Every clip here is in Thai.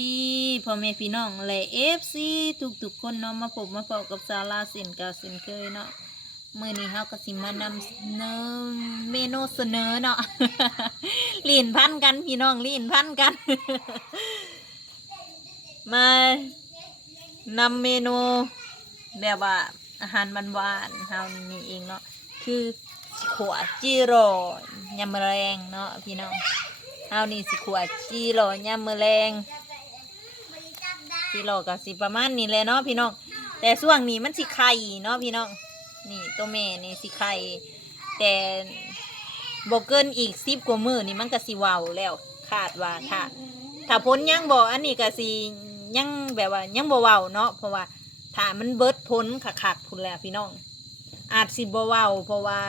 ดีพ่อแม่พี่น้องและเอฟซีทุกๆคนเนาะมาพบมาพบกับซาลาเซนกาเซนเคยเนาะมื้อนี้เฮาก็สิมานำเสนอเมนูเสนอเนาะลีนพันกันพี่น้องลีนพันกัน มานำเมนูแบบว่าอาหารหวานๆเฮานี่เองเนาะคือขวดจีโร่ยำแมลงเนาะพี่น้องเฮานี่สิขวดจีโร่ยำมือแรง จีโร่ก็สิประมาณนี้แหละเนาะพี่น้อง แต่ช่วงนี้มันสิไข่เนาะพี่น้อง นี่ตัวแม่นี่สิไข่แต่บ่เกินอีกสิบกว่ามือนี่มันก็สิว้าแล้วคาดว่าถ้าถ้าพ้นยังบ่อันนี้ก็สิยังแบบว่ายังบ่เวาเนาะเพราะว่าถ้ามันเบิดพ้นคักๆพุ่นแหละพี่น้อง อาจสิบ่เวาเพราะว่า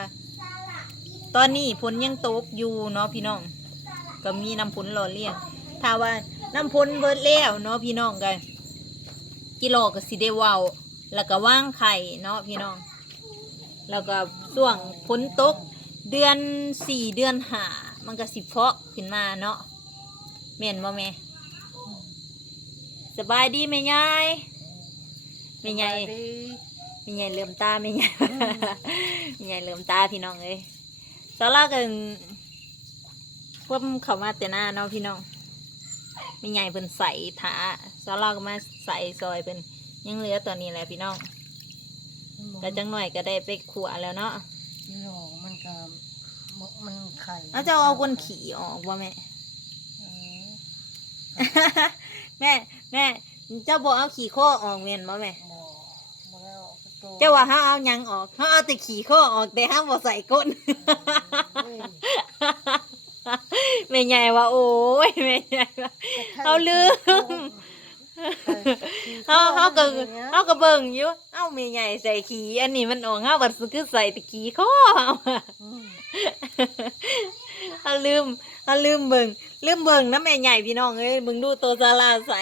ตอนนี้พ้นยังตกอยู่เนาะพี่น้อง ก็มีน้ำพุนหล่อเลี้ยงถ้าว่าน้ำพุนเบิดแล้วเนาะพี่น้องกัน กิโลก็สิได้เว้าแล้วก็ว่างไข่เนาะพี่น้อง แล้วก็ช่วงฝนตกเดือนสี่เดือนหามันก็สิเพาะขึ้นมาเนาะแม่นบ่แม่สบายดีไหมยายแม่ยายแม่ยายเหลื่อมตาแม่ยายแม่ยายเหลื่อมตาพี่น้องเอ้ยตอนแรกกันพวกเขามาแต่หน้าเนาะพี่น้อง มีใหญ่เพิ่นใส่ถาซอลาก็มาใส่ซอยเพิ่นยังเหลือตัวนี้แหละพี่น้องก็จังหน่อยก็ได้ไปขัวแล้วเนาะกิโลมันก็บ่มันไข่เอาเจ้าเอาก้นขี่ออกว่าแม่เออแม่แม่เจ้าบอกเอาขี่ข้อออกเมียนบ่แม่บ่บ่แล้วตัวเจ้าว่าห้าเอาหยังออกห้าเอาแต่ขี่ข้อออกแต่ห้ามบ่ใส่ก้นเอ้ย แม่ใหญ่ว่า โอ้ยแม่ใหญ่ว่าเอาลืมเฮาเฮาก็เฮาก็เบิ่งอยู่เอ้าแม่ใหญ่ใส่ขี้อันนี้มันออกเฮาบัดคือใส่แต่ขี้ข้อเอาอะอืมเฮาลืมเฮาลืมเบิ่งลืมเบิ่งนะแม่ใหญ่พี่น้องเอ้ยเบิ่งดูโตซาลาใส่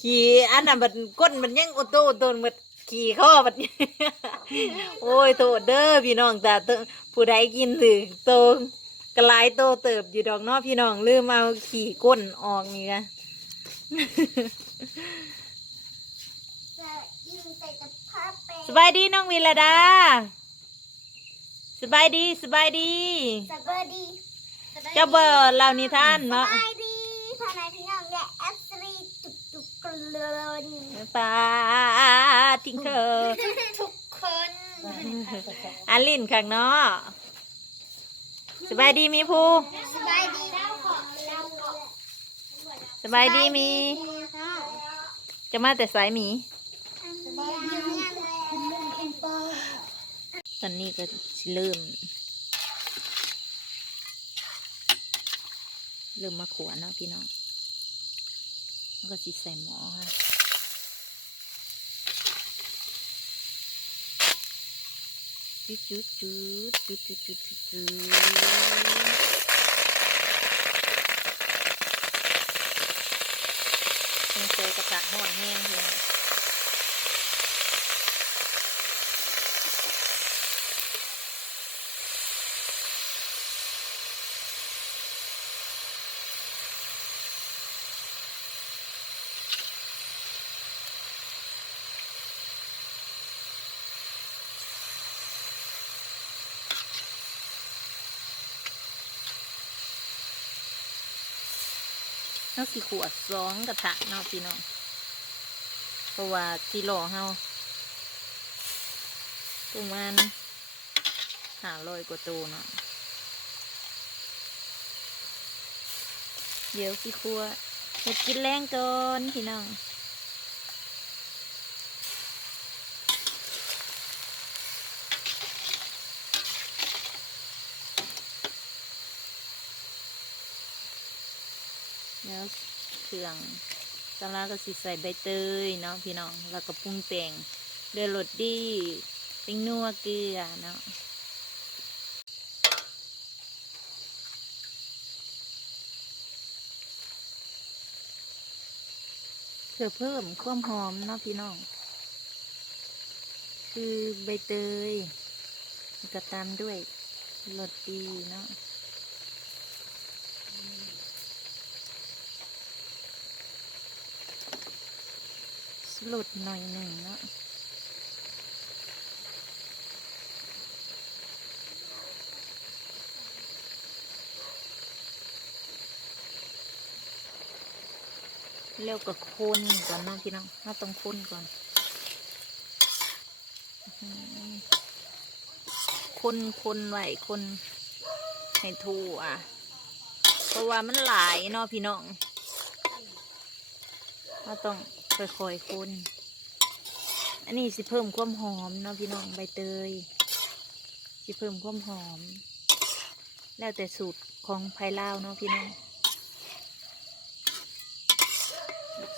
ขี้อันน่ะบัดก้นมันยังโอโตโอโตนบัดขี้ข้อบัดโอ้ยโตเด้อพี่น้องแต่เตผู้ใดกินถือโต กระลายโตเติบอยู่ดอกเนาะพี่น้องลืมเอาขี้ก้นออกนี่กันจะยิงใส่กับผ้าเปสบายดีน้องวิลดา สบายดีสบายดีสวัสดีเจ้าเบอร์เล่านิทานเนาะสบายดีพ่อแม่พี่น้องและแอฟซีจุกจุกกลนปาทิ้งเธอทุกคนอันลินข้างเนาะ สบายดีมีภูสบายดีแล้วขอเราสบายดีมี จะมาแต่สายหมีตอนนี้ก็สิเริ่ม เริ่มมาขวเนาะพี่น้องแล้วก็สิใส่หมอค่ะ จุดจุดจุดจุดจุดจุดจุดจุดใส่กระทะห่อนแห้งเลย เฮาสิขวดสองกระทะเนาะพี่น้องเพราะว่ากิโลเฮาประมาณห้าร้อยกว่าตัวเนาะเดี๋ยวพี่ครัวเห็ดกินแรงก่อนพี่น้อง แล้ว เครื่องตอนแรกก็สิใส่ใบเตยเนาะพี่น้องแล้วก็ปรุงแต่งด้วยรสดีเป็นนัวเกลือเนาะเพื่อเพิ่มความหอมเนาะพี่น้อง คือใบเตยก็ตามด้วยรสดีเนาะ หลุดหน่อยหนึ่งเนาะแล้วก็คนก่อนนะพี่น้องเราต้องคนก่อนอื้อหือคนคนไว้คนให้ทั่วเพราะว่ามันหลายเนาะพี่น้องเราต้อง ค่อยๆคน อันนี้สิเพิ่มความหอมเนาะพี่น้องใบเตย สิเพิ่มความหอม แล้วแต่สูตรของไผ่ลาวเนาะพี่น้อง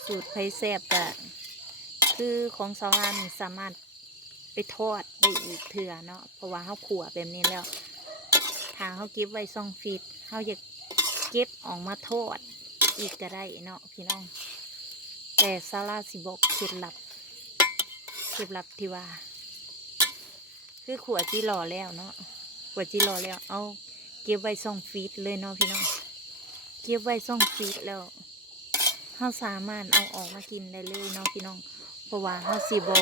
สูตรไผ่แซบกะคือของสาวานสามารถไปทอดได้อีกเถื่อเนาะ เพราะว่าเขาขัวแบบนี้แล้ว ถ้าเขาเก็บไว้ซองฟิตเขาอยากเก็บออกมาทอดอีกก็ได้เนาะพี่น้อง แต่ซาลาสิบอกเคล็ดลับเคล็ดลับที่ว่า คือขวดจีรอแล้วเนาะขวดจีรอแล้ว เอาเก็บไว้ซ่องฟีดเลยเนาะพี่น้องเก็บไว้ซ่องฟีดแล้วเราสามารถเอาออกมากินได้เลยเนาะพี่น้อง เพราะว่าเราสิบอ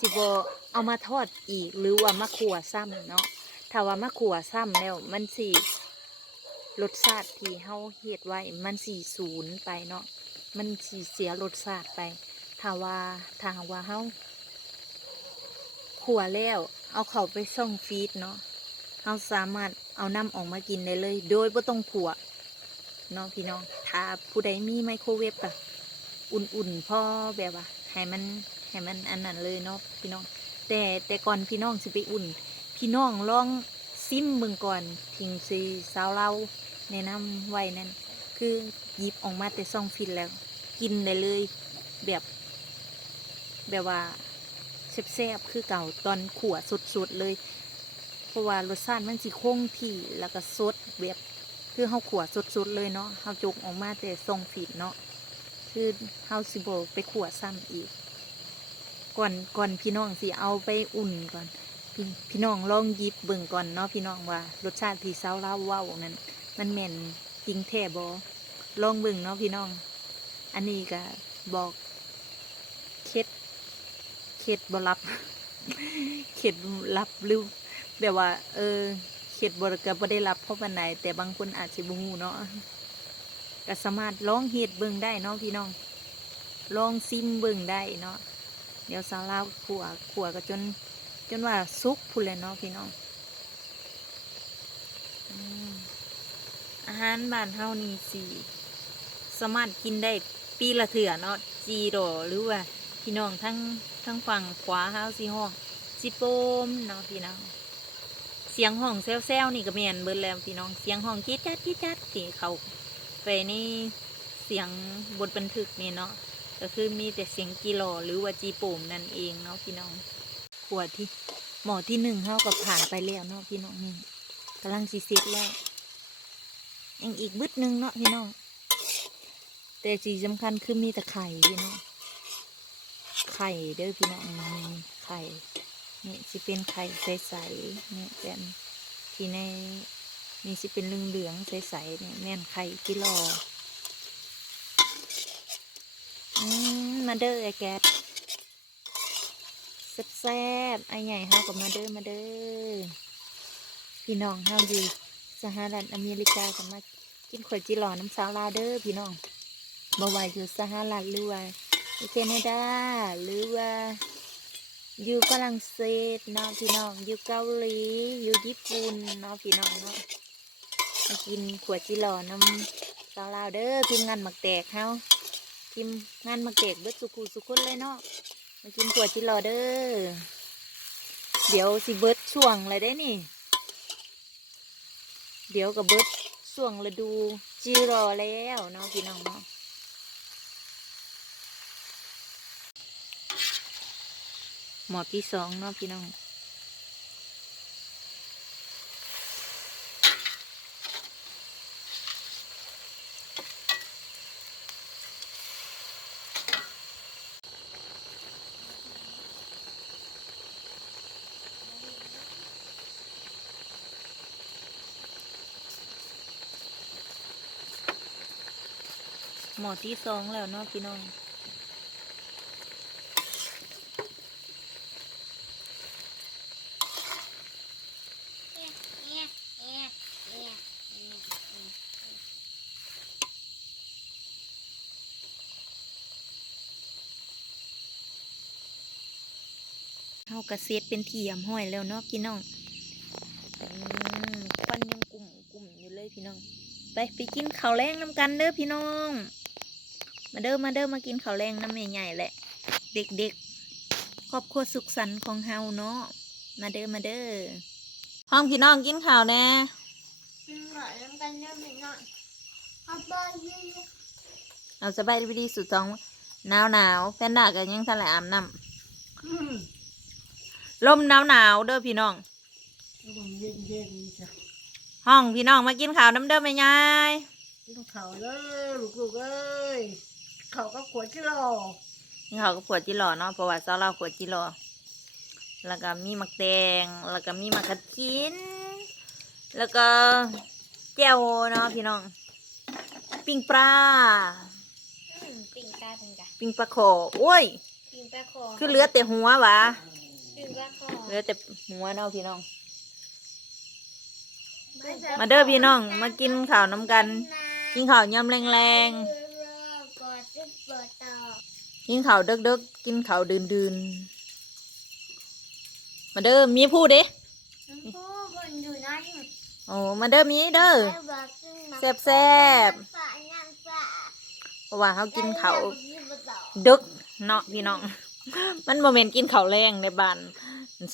สิบอเอามาทอดอีกหรือว่ามาขัวซ้ำเนาะถ้าว่ามาขัวซ้ำแล้วมันสิรสชาติที่เฮาเฮ็ดไว้มันสีศูนย์ไปเนาะ มันสีเสียรสชาติไปถ้าว่าถ้าว่าเฮาขัวแล้ว เอาเขาไปส่งฟีดเนาะเฮาสามารถเอาน้ำออกมากินได้เลย โดยบ่ต้องขัวเนาะพี่น้อง ถ้าผู้ใดมีไมโครเวฟก็อุ่นๆพอแบบว่าให้มันให้มันอันนั้นเลยเนาะพี่น้อง แต่แต่ก่อนพี่น้องสิไปอุ่น พี่น้องลองซิมเบิ่งก่อนทิ้งซีสาวเราแนะนำไว้นั่น คือหยิบออกมาแต่ซองฟินแล้ว กินได้เลย แบบ แบบว่าแซ่บๆคือเก่าตอนขั่วสดๆเลย เพราะว่ารสชาติมันสิคงที่แล้วก็สดแบบคือเฮาขั่วสดๆเลยเนาะเฮาจกออกมาแต่ซองฟินเนาะคือเฮาสิบไปขั่วซ้ำอีก ก่อนก่อนพี่น้องสิเอาไปอุ่นก่อนพี่พี่น้องลองหยิบเบิ่งก่อนเนาะพี่น้องว่ารสชาติที่เซาเล่าว้านั้นมันแม่น จริงแท้บอลองเบิ่งเนาะพี่น้อง อันนี้ก็บอกเคล็ดเคล็ดบรับเคล็ดรับหรือแบบว่า เออเคล็ดบ่ก็บ่ได้รับเพราะปานใดแต่บางคนอาจสิบ่ฮู้เนาะก็สามารถลองเฮ็ดเบิ่งได้เนาะพี่น้องลองซิมเบิ่งได้เนาะเดี๋ยวสาวลาวขัวขัวก็จน จนว่าสุกพูนเลยเนาะพี่น้องอืม อาหารบ้านเฮานี่สิสามารถกินได้ปีละเถื่อเนาะจีโรหรือว่าพี่น้องทั้งทั้งฝั่งขวาเฮาสิห้องสิโปมเนาะพี่น้องเสียงห้องแซวๆนี่ก็แม่นเบิดแล้วพี่น้องเสียงห้องจี๊ดจัดจี๊ดจัดที่เขาไปนี่เสียงบทบันทึกนี่เนาะก็คือมีแต่เสียงกีโลหรือว่าจีโปมนั่นเองเนาะพี่น้องขวดที่หมอที่หนึ่งเขากับผ่านไปแล้วเนาะพี่น้องนี่กำลังสีซิดแล้ว ยังอีกบึดหนึ่งเนาะพี่น้อง แต่สีสำคัญคือมีแต่ไข่พี่น้อง ไข่เด้อพี่น้องไข่ นี่สิเป็นไข่ใสๆนี่แบบที่ในนี่สิเป็นเหลืองๆใสๆเนี่ยแม่นไข่กิโลอืมมาเด้อไอ้แกดแซ่บๆไอใหญ่เฮากับมาเด้อมาเด้อพี่น้องเฮาอยู่สหรัฐอเมริกากับมา กินขวดจีหล่อน้ำสาลาเด้อพี่น้องบ่ว่าอยู่สหรัฐหรือว่าอยู่แคนาดาหรือว่าอยู่ฝรั่งเศสเนาะพี่น้องอยู่เกาหลีอยู่ญี่ปุ่นเนาะพี่น้องเนาะกินขวดจีหล่อน้ำสาลาเด้อทีมงานหมักแตกเฮาทีมงานหมักแตกเบิดสุขุสุขุนเลยเนาะมากินตัวจิรอเด้อเดี๋ยวสิเบิดช่วงเลยได้นี่ เดี๋ยวกับเบิด ช่วงฤดูจีรอแล้วเนาะพี่น้องเนาะหมอดที่สองเนาะพี่น้อง หมอที่สองแล้วเนาะพี่น้องเฮากระเซ็ดเป็นเทียมห้อยแล้วเนาะพี่น้องควันยังกลุ่มกลุ่มอยู่เลยพี่น้อง ไปไปกินข้าวแรงน้ำกันเด้อพี่น้อง มาเด้อมาเด้อมากินข้าวแรงน้ำใหญ่ๆแหละ เด็กๆครอบครัวสุขสันต์ของเฮาเนาะมาเด้อมาเด้อห้องพี่น้องกินข้าวแน่กินหน่อยน้ำกันเยอะหน่อยเอาไปเยอะเอาสบายดีๆสุดท้องหนาวหนาวๆแพนด้ากันยังทะเลอาบน้อืมำลมหนาวหนาวๆเด้อพี่น้องลมเย็นเย็นๆจ้ะห้องพี่น้องมากินข้าวน้ำเด้อแม่ยายกินข้าวเลยลูกๆเอ้ย ข้าวก็ขวดที่รอกินข้าวกับขวดจิหล่อเนาะเพราะว่าเจ้าเราขวดจิหล่อแล้วก็มีมักแดง แล้วก็มีมักกะทิน แล้วก็แจ่วเนาะพี่น้อง ปิ้งปลาปิ่งตาปิ่งตาปิ้งปลาโขโอ้ยปิ่งปลาคอคือเหลือแต่หัววะปิ่งปลาคอเหลือแต่หัวเนาะพี่น้อง มาเด้อพี่น้อง มากินข้าวน้ำกัน กินข้าวยำแรงกอดจะเปิดต่อ ๆ กินข้าวเดึกๆกินข้าวดื่นๆมาเด้อมีผู้เด้ผู้บนอยู่นั่นโอ้มาเด้อมีเด้อแซ่บแซ่บๆเพราะว่าเขากินข้าวดึกเนาะพี่น้อง มันโมเมนต์กินข้าวแรงในบ้าน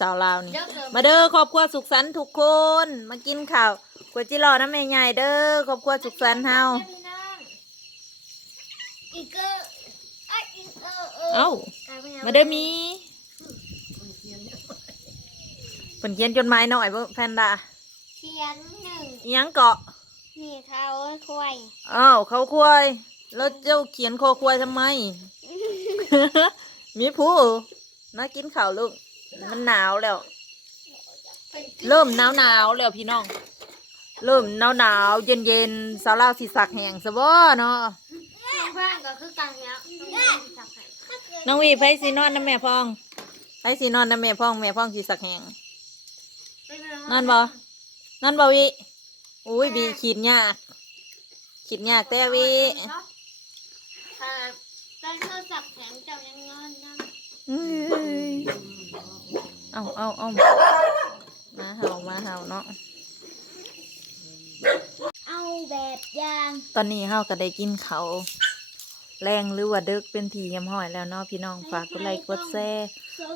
สาวลาวนี่ มาเด้อครอบครัวสุขสันต์ทุกคน มากินข้าวก๋วยจิรอน้ำแม่ใหญ่เด้อครอบครัวสุขสันต์เฮา อีกเกอร์ไอยอีก เออเออเอ้า มาเด้อมีคนเขียนเนี่ยเพิ่นเขียนจดหมายหน่อยบ่แพนด้าเขียนหนึ่งอิหยังเกาะนี่เขาควายอ้าวเขาควายแล้วเจ้าเขียนคอควายทำไม มีผู้มากินข้าวลูก มันหนาวแล้ว เริ่มหนาวหนาวๆแล้วพี่น้อง เริ่มหนาวหนาวเย็นเย็นๆสาวลาวสิสักแห้งซะบ่เนาะ เพื่อนก็คือกันแล้ว น้องวีไผสินอนน้ำแม่พองไผสินอนน้ำแม่พองแม่พองสิสักแห้งนอนบ่นอนบ่วิอุ้ยบีขีดยากขีดยากแต่วิค่ะตอนโทรศัพท์แข็งเจ้ายังนอนนั่งเอ้ยเอาเอาเอามาเห่ามาเห่าเนาะเอาแบบอย่าง ตอนนี้เฮาก็ได้กินเขาว แรงหรือว่าเดึกเป็นทียำห้อยแล้วเนาะพี่น้องฝากกดไลค์กดแชร์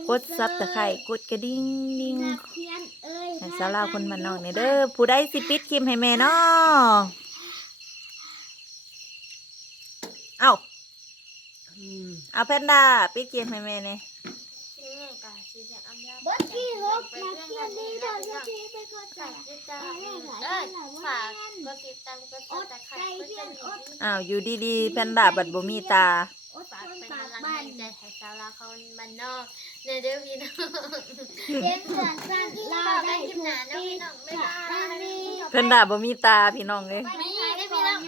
กดซับตะไคร่กดกระดิ่งดิ่งนักเรียนเอ้ยให้สาวลาวคนมานนอกเนี่ยเด้อผู้ใดสิปิดคลิมให้แม่เนาะเอาเอาแพนด้าปิดคลิปให้แม่เนี่ย บทที่หกนักเรียนดีเดินที่ไปเข้าใจเออฝากกดติดตามกดติดตามใครกดจะมีอ้าวอยู่ดีๆแพนด้าบัดบ่มีตาอดฝากทนเป็นปากกำลังบ้าให้นใจให้สาวลาวเขาบ้านนอกเด้อเด้อพี่น้องเลี้ยงส่วนสั้นลาได้ถูกปีนั่นนี่แพนด้าบ่มีตาพี่น้องเลยไม่ได้พี่น้อง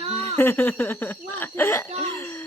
ว่าถูกต้อง